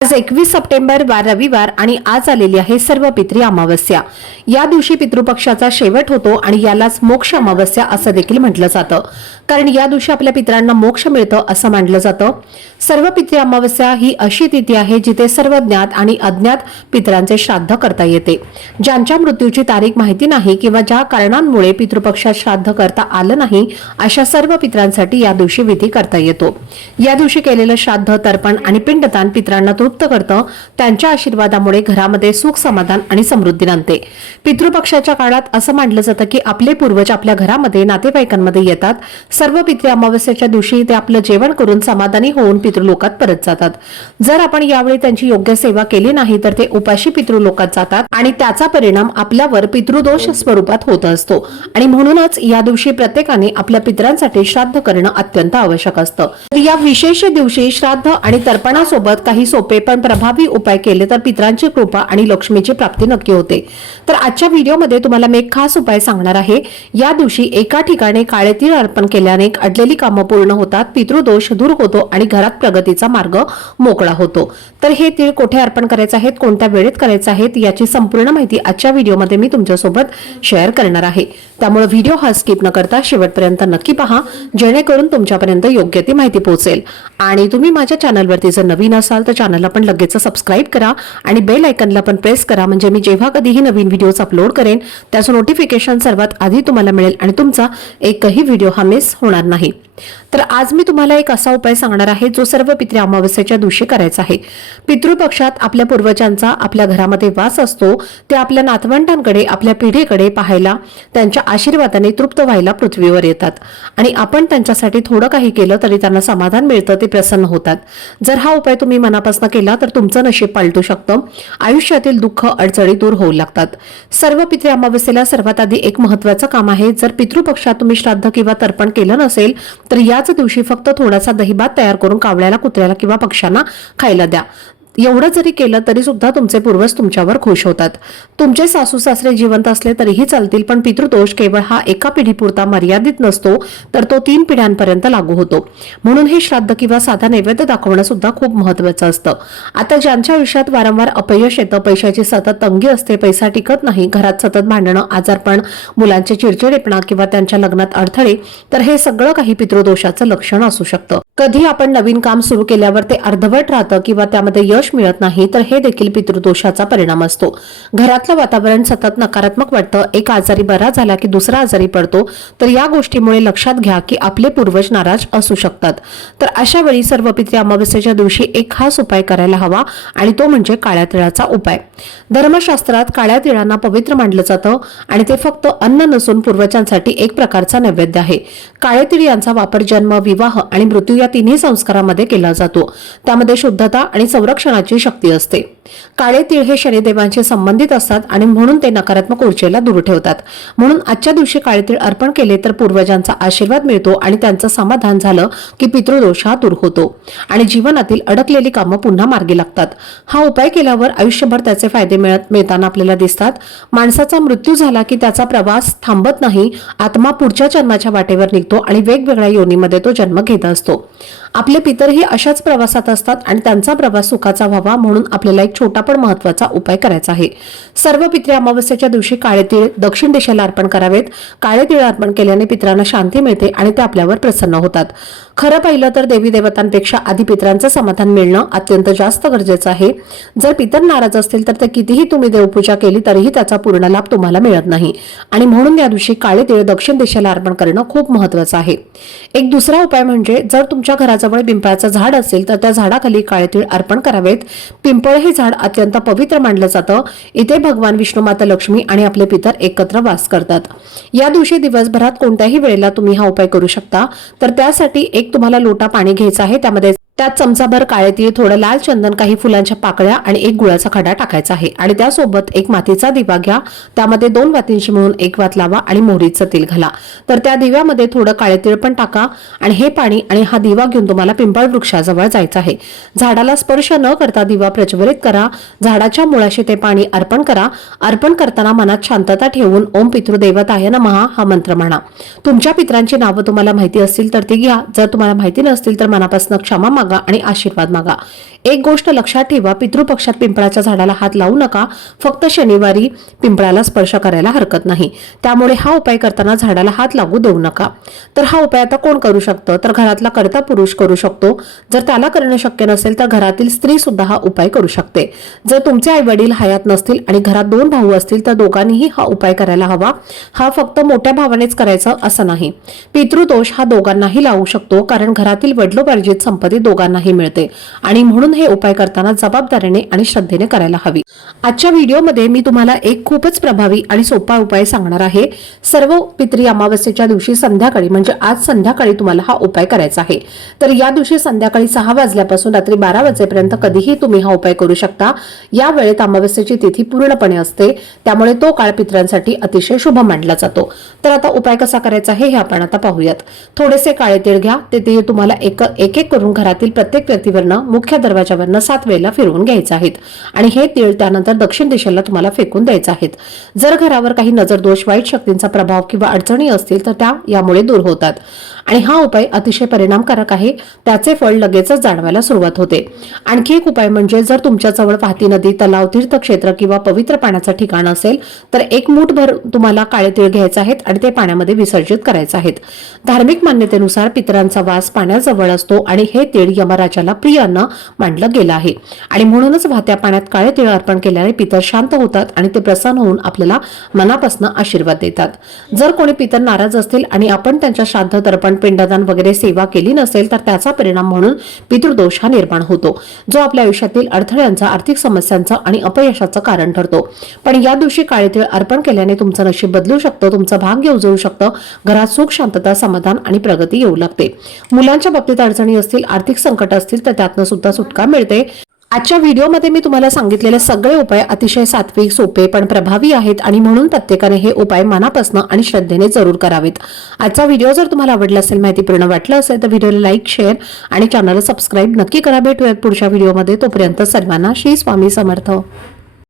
आज एकवीस सप्टेंबर वार रविवार आणि आज आलेली आहे सर्व पित्री अमावस्या. या दिवशी पितृपक्षाचा शेवट होतो आणि यालाच मोक्ष अमावस्या असं देखील म्हटलं जातं. कारण या दिवशी आपल्या पितरांना मोक्ष मिळतं असं मानलं जातं. सर्व पित्री अमावस्या ही अशी तिथी आहे जिथे सर्व ज्ञात आणि अज्ञात पितरांचे श्राद्ध करता येते. ज्यांच्या मृत्यूची तारीख माहिती नाही किंवा ज्या कारणांमुळे पितृपक्षात श्राद्ध करता आलं नाही अशा सर्व पितरांसाठी या दिवशी विधी करता येतो. या दिवशी केलेलं श्राद्ध तर्पण आणि पिंडदान पितरांना तृप्त करतं त्यांच्या आशीर्वादामुळे घरामध्ये सुख समाधान आणि समृद्धी नांदते. पितृपक्षाच्या काळात असं मानलं जातं की आपले पूर्वज आपल्या घरामध्ये नातेवाईकांमध्ये येतात. सर्व पितृ अमावस्याच्या दिवशी ते आपलं जेवण करून समाधानी होऊन पितृलोकात परत जातात. जर आपण यावेळी त्यांची योग्य सेवा केली नाही तर ते उपाशी पितृलोकात जातात आणि त्याचा परिणाम आपल्यावर पितृदोष स्वरूपात होत असतो. आणि म्हणूनच या दिवशी प्रत्येकाने आपल्या पितरांसाठी श्राद्ध करणं अत्यंत आवश्यक असतं. या विशेष दिवशी श्राद्ध आणि तर्पणासोबत काही सोपे पण प्रभावी उपाय केले तर पितरांची कृपा आणि लक्ष्मीची प्राप्ती नक्की होते. तर आजच्या व्हिडिओमध्ये तुम्हाला मी एक खास उपाय सांगणार आहे. या दिवशी एका ठिकाणी काळे तीळ अर्पण केल्याने अडलेली कामं पूर्ण होतात पितृदोष दूर होतो आणि घरात प्रगतीचा मार्ग मोकळा होतो. तर हे तीळ कोठे अर्पण करायचे आहेत कोणत्या वेळेत करायचे आहेत याची संपूर्ण माहिती आजच्या व्हिडिओमध्ये मी तुमच्यासोबत शेअर करणार आहे. त्यामुळे व्हिडिओ हा स्किप न करता शेवटपर्यंत नक्की पहा जेणेकरून तुमच्यापर्यंत योग्य ती माहिती पोहोचेल. आणि तुम्ही माझ्या चॅनलवरती जर नवीन असाल तर चॅनलला पण लगेच सबस्क्राईब करा आणि बेल आयकनला पण प्रेस करा. म्हणजे मी जेव्हा कधीही नवीन व्हिडिओज अपलोड करेन त्याचं नोटिफिकेशन सर्वात आधी तुम्हाला मिळेल आणि तुमचा एकही व्हिडिओ हा मिस होणार नाही. तर आज मी तुम्हाला एक असा उपाय सांगणार आहे जो सर्व पितृ अमावस्येच्या दिवशी करायचा आहे. पितृपक्षात आपल्या पूर्वजांचा आपल्या घरामध्ये वास असतो ते आपल्या नातवंडांकडे आपल्या पिढीकडे पाहायला त्यांच्या आशीर्वादाने तृप्त व्हायला पृथ्वीवर येतात. आणि आपण त्यांच्यासाठी थोडं काही केलं तरी त्यांना समाधान मिळतं ते प्रसन्न होतात. जर हा उपाय तुम्ही मनापासून केला तर तुमचं नशीब पालटू शकतं. आयुष्यातील दुःख अडचणी दूर होऊ लागतात. सर्व पितृ अमावस्येला सर्वात आधी एक महत्वाचं काम आहे. जर पितृपक्षात तुम्ही श्राद्ध किंवा तर्पण केलं नसेल तर याच दिवशी फक्त थोडासा दहीभात तयार करून कावळ्याला कुत्र्याला किंवा पक्ष्यांना खायला द्या. एवढं जरी केलं तरी सुद्धा तुमचे पूर्वज तुमच्यावर खुश होतात. तुमचे सासू सासरे जिवंत असले तरीही चालतील पण पितृदोष केवळ हा एका पिढीपुरता मर्यादित नसतो तर तो तीन पिढ्यांपर्यंत लागू होतो. म्हणून हे श्राद्ध किंवा साधा नैवेद्य दाखवणं सुद्धा खूप महत्वाचं असतं. आता ज्यांच्या आयुष्यात वारंवार अपयश येतं पैशाची सतत तंगी असते पैसा टिकत नाही घरात सतत भांडणं आजारपण मुलांचे चिडचिडेपणा किंवा त्यांच्या लग्नात अडथळे तर हे सगळं काही पितृदोषाचं लक्षण असू शकतं. कधी आपण नवीन काम सुरू केल्यावर ते अर्धवट राहतं किंवा त्यामध्ये यश मिळत नाही तर हे देखील पितृदोषाचा परिणाम असतो. घरातलं वातावरण सतत नकारात्मक वाटतं एक आजारी बरा झाला की दुसरा आजारी पडतो तर या गोष्टीमुळे लक्षात घ्या की आपले पूर्वज नाराज असू शकतात. तर अशा वेळी सर्व पित्री अमावस्येच्या दिवशी एक खास उपाय करायला हवा आणि तो म्हणजे काळ्या तिळाचा उपाय. धर्मशास्त्रात काळ्या तिळांना पवित्र मानलं जातं आणि ते फक्त अन्न नसून पूर्वजांसाठी एक प्रकारचा नैवेद्य आहे. काळे तिळ यांचा वापर जन्म विवाह आणि मृत्यू या तिन्ही संस्कारामध्ये केला जातो. त्यामध्ये शुद्धता आणि संरक्षण संरक्षणाची शक्ती असते. काळे तीळ हे शनिदेवांशी संबंधित असतात आणि म्हणून ते नकारात्मक ऊर्जेला दूर ठेवतात. म्हणून आजच्या दिवशी काळे तीळ अर्पण केले तर पूर्वजांचा आशीर्वाद मिळतो आणि त्यांचं समाधान झालं की पितृदोष हा दूर होतो. आणि जीवनातील अडकलेली कामं पुन्हा मार्गी लागतात. हा उपाय केल्यावर आयुष्यभर त्याचे फायदे मिळत मिळताना आपल्याला दिसतात. माणसाचा मृत्यू झाला की त्याचा प्रवास थांबत नाही आत्मा पुढच्या जन्माच्या वाटेवर निघतो आणि वेगवेगळ्या योनीमध्ये तो जन्म घेत असतो. आपले पितरही अशाच प्रवासात असतात आणि त्यांचा प्रवास सुखाचा व्हावा म्हणून आपल्याला एक छोटा पण महत्त्वाचा उपाय करायचा आहे. सर्व पित्रे अमावस्येच्या दिवशी काळे तीळ दक्षिण दिशेला अर्पण करावेत. काळे तीळ अर्पण केल्याने पित्रांना शांती मिळते आणि ते आपल्यावर प्रसन्न होतात. खरं पाहिलं तर देवी देवतांपेक्षा आधी पित्रांचं समाधान मिळणं अत्यंत जास्त गरजेचं आहे. जर पितर नाराज असतील तर ते कितीही तुम्ही देवपूजा केली तरीही त्याचा पूर्ण लाभ तुम्हाला मिळत नाही. आणि म्हणून या दिवशी काळे तीळ दक्षिण दिशेला अर्पण करणं खूप महत्वाचं आहे. एक दुसरा उपाय म्हणजे जर तुमच्या घराजवळ पिंपळाचं झाड असेल तर त्या झाडाखाली काळे तीळ अर्पण करावेत. पिंपळ हे झाड अत्यंत पवित्र मानलं जातं. इथे भगवान विष्णू माता लक्ष्मी आणि आपले पितर एकत्र वास करतात. या दिवशी दिवसभरात कोणत्याही वेळेला तुम्ही हा उपाय करू शकता. तर त्यासाठी एक तुम्हाला लोटा पाणी घ्यायचा आहे. त्यामध्ये त्यात चमचाभर काळे तीळ थोडं लाल चंदन काही फुलांच्या पाकळ्या आणि एक गुळाचा खडा टाकायचा आहे. आणि त्यासोबत एक मातीचा दिवा घ्या. त्यामध्ये दोन वातींशी मिळून एक वात लावा आणि मोहरीचं तेल घाला. तर त्या दिव्यामध्ये थोडं काळे तीळ पण टाका आणि हे पाणी आणि हा दिवा घेऊन तुम्हाला पिंपळ वृक्षाजवळ जायचं आहे. झाडाला स्पर्श न करता दिवा प्रज्वलित करा. झाडाच्या मुळाशी ते पाणी अर्पण करा. अर्पण करताना मनात शांतता ठेवून ओम पितृदेवताय महा हा मंत्र म्हणा. तुमच्या पित्रांची नावं तुम्हाला माहिती असतील तर ती घ्या. जर तुम्हाला माहिती नसतील तर मनापासून क्षमा मागा आणि आशीर्वाद मागा. एक गोष्ट लक्षात ठेवा पितृपक्षात पिंपळाच्या झाडाला हात लावू नका. फक्त शनिवारी पिंपळाला स्पर्श करायला हरकत नाही. त्यामुळे हा उपाय करताना झाडाला हात लागू देऊ नका. तर हा उपाय आता कोण करू शकतं? तर घरातला करता पुरुष करू शकतो. जर त्याला करणं शक्य नसेल तर घरातील स्त्री सुद्धा हा उपाय करू शकते. जर तुमचे आई वडील हयात नसतील आणि घरात दोन भाऊ असतील तर दोघांनीही हा उपाय करायला हवा. हा फक्त मोठ्या भावानेच करायचा असं नाही. पितृदोष हा दोघांनाही लावू शकतो कारण घरातील वडलोपार्जित संपत्ती दोघांनाही मिळते. आणि म्हणून हे उपाय करताना जबाबदारीने आणि श्रद्धेने करायला हवी. आजच्या व्हिडिओमध्ये मी तुम्हाला एक खूपच प्रभावी आणि सोपा उपाय सांगणार आहे. सर्व पित्री अमावस्येच्या दिवशी संध्याकाळी म्हणजे आज संध्याकाळी तुम्हाला हा उपाय करायचा आहे. तर या दिवशी संध्याकाळी सहा वाजल्यापासून रात्री बारा वाजेपर्यंत कधीही तुम्ही हा उपाय करू शकता. या वेळेत अमावस्येची तिथी पूर्णपणे असते. त्यामुळे तो काळ पित्रांसाठी अतिशय शुभ मानला जातो. तर आता उपाय कसा करायचा हे आपण आता पाहूयात. थोडेसे काळे तीळ घ्या. ते तीळ तुम्हाला एक एक करून घरातील प्रत्येक व्यक्तीवरनं मुख्य दरवाजावरनं सात वेळेला फिरवून घ्यायचं आहेत. आणि हे तीळ त्यानंतर दक्षिण दिशेला तुम्हाला फेकून द्यायचे आहेत. जर घरावर काही नजर दोष वाईट शक्तींचा प्रभाव किंवा अडचणी असतील तर त्या यामुळे दूर होतात. आणि हा उपाय अतिशय परिणामकारक आहे. त्याचे फळ लगेचच जाणवायला सुरुवात होते. आणखी एक उपाय म्हणजे जर तुमच्याजवळ वाहती नदी तलाव तीर्थक्षेत्र किंवा पवित्र पाण्याचं ठिकाण असेल तर एक मूठभर तुम्हाला काळे तीळ घ्यायचे आहेत आणि ते पाण्यामध्ये विसर्जित करायचे आहेत. धार्मिक मान्यतेनुसार पितरांचा वास पाण्याजवळ असतो आणि हे तीळ यमराजाला प्रिय अन्न मांडलं गेलं आहे. आणि म्हणूनच वाहत्या पाण्यात काळे तिळ अर्पण केल्याने पितर शांत होतात आणि ते प्रसन्न होऊन आपल्याला मनापासून आशीर्वाद देतात. जर कोणी पितर नाराज असतील आणि आपण त्यांच्या श्राद्ध तर्पण पिंडदान वगैरे सेवा केली नसेल तर त्याचा परिणाम म्हणून पितृदोष हा निर्माण होतो जो आपल्या आयुष्यातील अडथळ्यांचा आर्थिक समस्यांचा आणि अपयशाचं कारण ठरतो. पण या दिवशी काळे तिळ अर्पण केल्याने तुमचं नशीब बदलू शकतं तुमचं भाग्य उजळू शकतं घरात सुख शांतता समाधान आणि प्रगती येऊ लागते. मुलांच्या बाबतीत अडचणी असतील आर्थिक संकट असतील तर त्यातनं सुद्धा सुटका मिळते. आजच्या व्हिडिओमध्ये मी तुम्हाला सांगितलेले सगळे उपाय अतिशय सात्विक सोपे पण प्रभावी आहेत आणि म्हणून प्रत्येकाने हे उपाय मनापासून आणि श्रद्धेने जरूर करावेत. आजचा व्हिडिओ जर तुम्हाला आवडला असेल माहिती पूर्ण वाटलं असेल तर व्हिडिओला लाईक शेअर आणि चॅनलला सबस्क्राईब नक्की करा. भेटूयात पुढच्या व्हिडिओमध्ये. तोपर्यंत सर्वांना श्री स्वामी समर्थ.